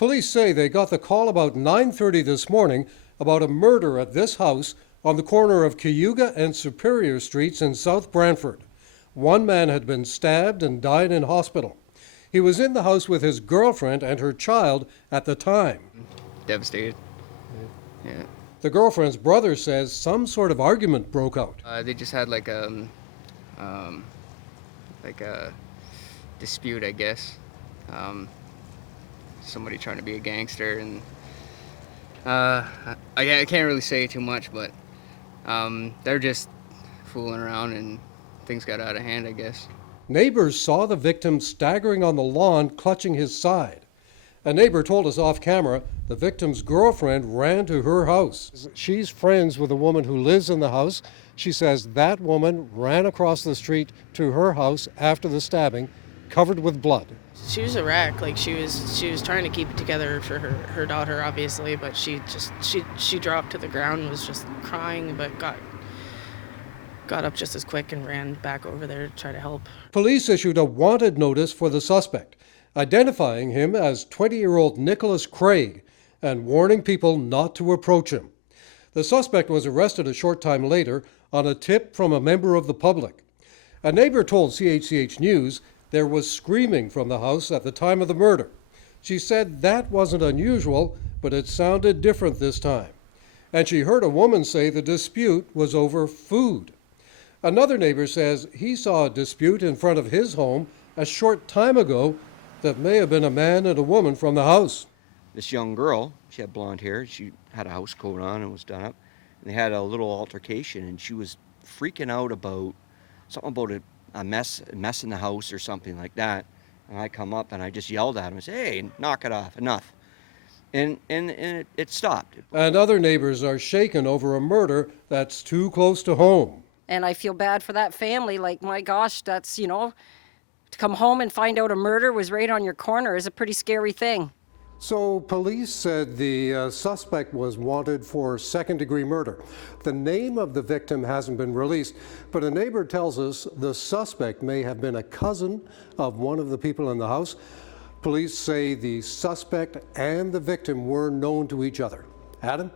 Police say they got the call about 9:30 this morning about a murder at this house on the corner of Cayuga and Superior Streets in South Brantford. One man had been stabbed and died in hospital. He was in the house with his girlfriend and her child at the time. Devastated. Yeah. The girlfriend's brother says some sort of argument broke out. They just had like a dispute, I guess. Somebody trying to be a gangster, and I can't really say too much, but they're just fooling around and things got out of hand, I guess. Neighbors saw the victim staggering on the lawn, clutching his side. A neighbor told us off camera the victim's girlfriend ran to her house. She's friends with a woman who lives in the house. She says that woman ran across the street to her house after the stabbing, covered with blood. She was a wreck. Like she was trying to keep it together for her daughter, obviously, but she dropped to the ground and was just crying, but got up just as quick and ran back over there to try to help. Police issued a wanted notice for the suspect, identifying him as 20-year-old Nicholas Craig and warning people not to approach him. The suspect was arrested a short time later on a tip from a member of the public. A neighbor told CHCH News there was screaming from the house at the time of the murder. She said that wasn't unusual, but it sounded different this time. And she heard a woman say the dispute was over food. Another neighbor says he saw a dispute in front of his home a short time ago that may have been a man and a woman from the house. This young girl, she had blonde hair, she had a house coat on and was done up, and they had a little altercation, and she was freaking out about something about a mess in the house or something like that. And I come up and I just yelled at him and said, "Hey, knock it off, enough." And it stopped. And other neighbors are shaken over a murder that's too close to home. And I feel bad for that family. Like, my gosh, that's, to come home and find out a murder was right on your corner is a pretty scary thing. So police said the suspect was wanted for second-degree murder. The name of the victim hasn't been released, but a neighbor tells us the suspect may have been a cousin of one of the people in the house. Police say the suspect and the victim were known to each other. Adam?